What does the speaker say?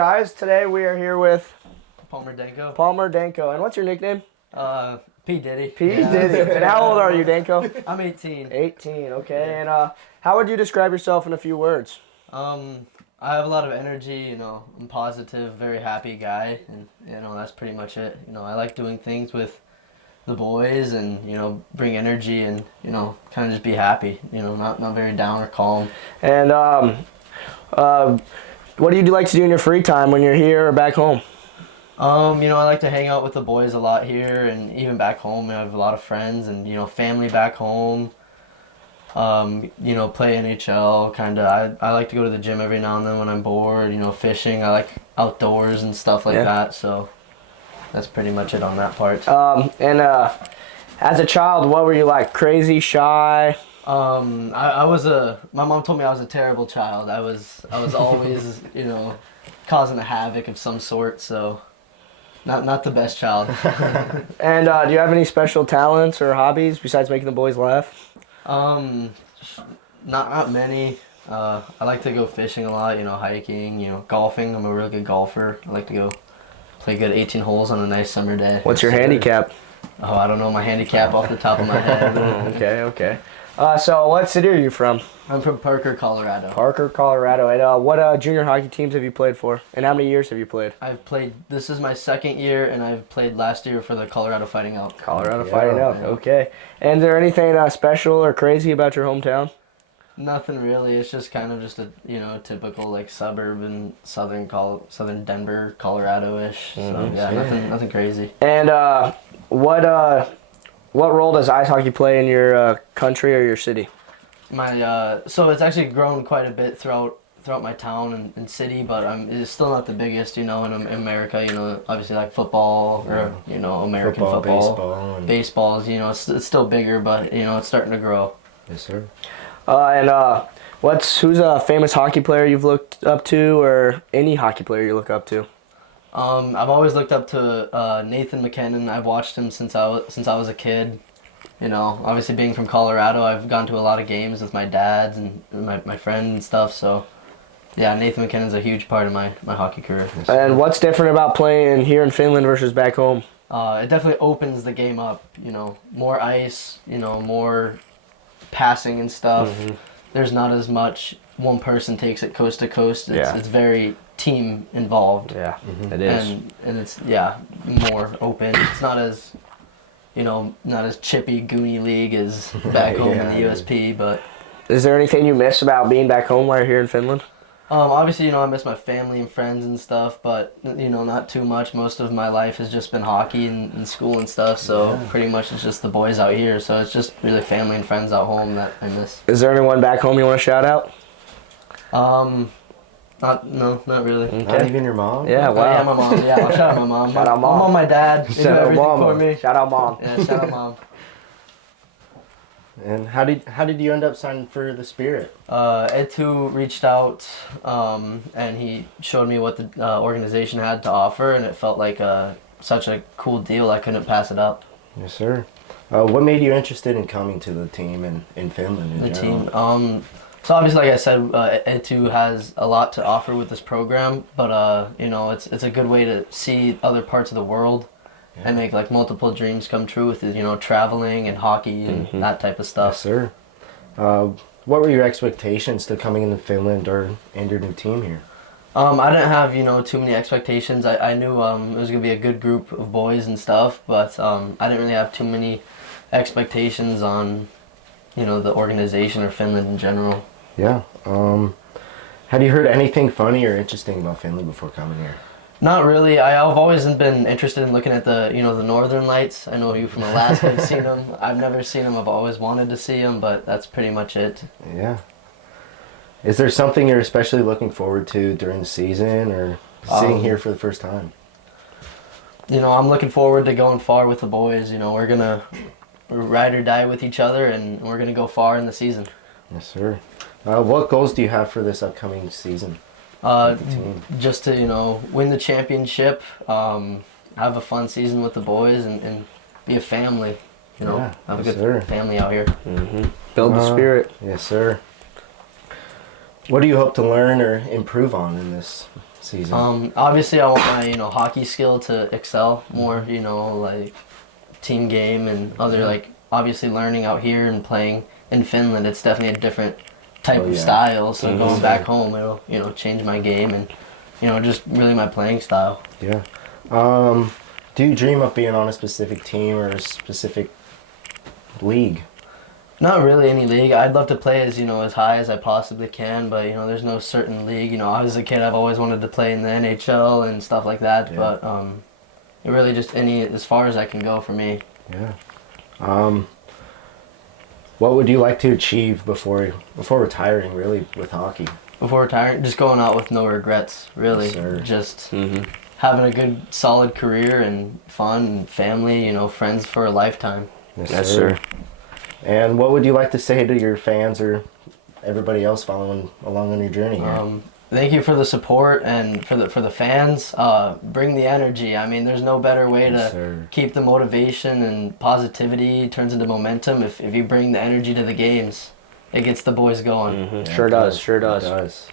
guys? Today we are here with Palmer Danko. And what's your nickname? P. Diddy. P. Diddy. And how old are you, Danko? I'm 18. 18, okay. And how would you describe yourself in a few words? I have a lot of energy, I'm positive, very happy guy, and, that's pretty much it. I like doing things with the boys and, bring energy and, kind of just be happy, not very down or calm. And what do you like to do in your free time when you're here or back home? I like to hang out with the boys a lot here, and even back home, I have a lot of friends and, family back home. Play NHL, I like to go to the gym every now and then when I'm bored, fishing. I like outdoors and stuff like that, so that's pretty much it on that part. As a child, what were you like? Crazy, shy? My mom told me I was a terrible child. I was always, causing a havoc of some sort, so not the best child. And do you have any special talents or hobbies besides making the boys laugh? Not many. I like to go fishing a lot, hiking, golfing. I'm a real good golfer. I like to go play good 18 holes on a nice summer day. What's your handicap? Oh, I don't know my handicap off the top of my head. Okay. So what city are you from? I'm from Parker, Colorado. Parker, Colorado. And what junior hockey teams have you played for? And how many years have you played? This is my second year, and I've played last year for the Colorado Fighting Elk. Fighting Elk, okay. And is there anything special or crazy about your hometown? Nothing really. It's just kind of just a typical like suburban southern Denver, Colorado-ish. So yeah, nothing crazy. And what role does ice hockey play in your country or your city? So it's actually grown quite a bit throughout my town and city, but it's still not the biggest, in America, obviously like football or, American football. Baseballs, it's still bigger, but, it's starting to grow. Yes, sir. Who's a famous hockey player you've looked up to, or any hockey player you look up to? I've always looked up to Nathan McKinnon. I've watched him since I was a kid. Obviously being from Colorado, I've gone to a lot of games with my dads and my friends and stuff. So, yeah, Nathan McKinnon's a huge part of my hockey career. And what's different about playing here in Finland versus back home? It definitely opens the game up. More ice. More passing and stuff. Mm-hmm. There's not as much one person takes it coast to coast. It's very team involved. Yeah, it is. And it's more open. It's not as chippy goony league as back home in the USP. But is there anything you miss about being back home while you're here in Finland? Obviously, I miss my family and friends and stuff, but not too much. Most of my life has just been hockey and school and stuff, so pretty much it's just the boys out here. So it's just really family and friends out home that I miss. Is there anyone back home you want to shout out? Not really. Okay. Not even your mom? Yeah, wow. Yeah, my mom. Yeah, I'll shout out my mom. Shout out mom. My mom, my dad. They do everything for me. Shout out mom. Yeah, shout out mom. And how did you end up signing for the Spirit? Etu reached out, and he showed me what the organization had to offer, and it felt like such a cool deal. I couldn't pass it up. Yes, sir. What made you interested in coming to the team in Finland in general? Team. So obviously, like I said, Etu has a lot to offer with this program, but it's a good way to see other parts of the world. Yeah. And make like multiple dreams come true with traveling and hockey and that type of stuff. Yes, sir. What were your expectations to coming into Finland and your new team here? I didn't have too many expectations. I knew it was gonna be a good group of boys and stuff, but I didn't really have too many expectations on the organization or Finland in general. Yeah. Have you heard anything funny or interesting about Finland before coming here? Not really. I've always been interested in looking at the the Northern Lights. I know you from Alaska have seen them. I've never seen them. I've always wanted to see them, but that's pretty much it. Yeah. Is there something you're especially looking forward to during the season or seeing here for the first time? I'm looking forward to going far with the boys. We're gonna ride or die with each other, and we're gonna go far in the season. Yes, sir. What goals do you have for this upcoming season? Just to win the championship, have a fun season with the boys, and be a family. Have a good family out here. Mm-hmm. Build the spirit. Yes, sir. What do you hope to learn or improve on in this season? Obviously, I want my hockey skill to excel more. Like team game and other like obviously learning out here and playing in Finland. It's definitely a different type of style. So going back home, it'll change my game and just really my playing style. Yeah. Do you dream of being on a specific team or a specific league? Not really any league. I'd love to play as high as I possibly can, but there's no certain league. As a kid, I've always wanted to play in the NHL and stuff like that. Yeah. But it really just as far as I can go for me. Yeah. What would you like to achieve before retiring, really, with hockey? Before retiring, just going out with no regrets. Really, Yes, sir. just having a good, solid career and fun and family. Friends for a lifetime. Yes, sir. And what would you like to say to your fans or everybody else following along on your journey here? Thank you for the support and for the fans. Bring the energy. I mean, there's no better way to keep the motivation and positivity turns into momentum. If you bring the energy to the games, it gets the boys going. Sure does. It does.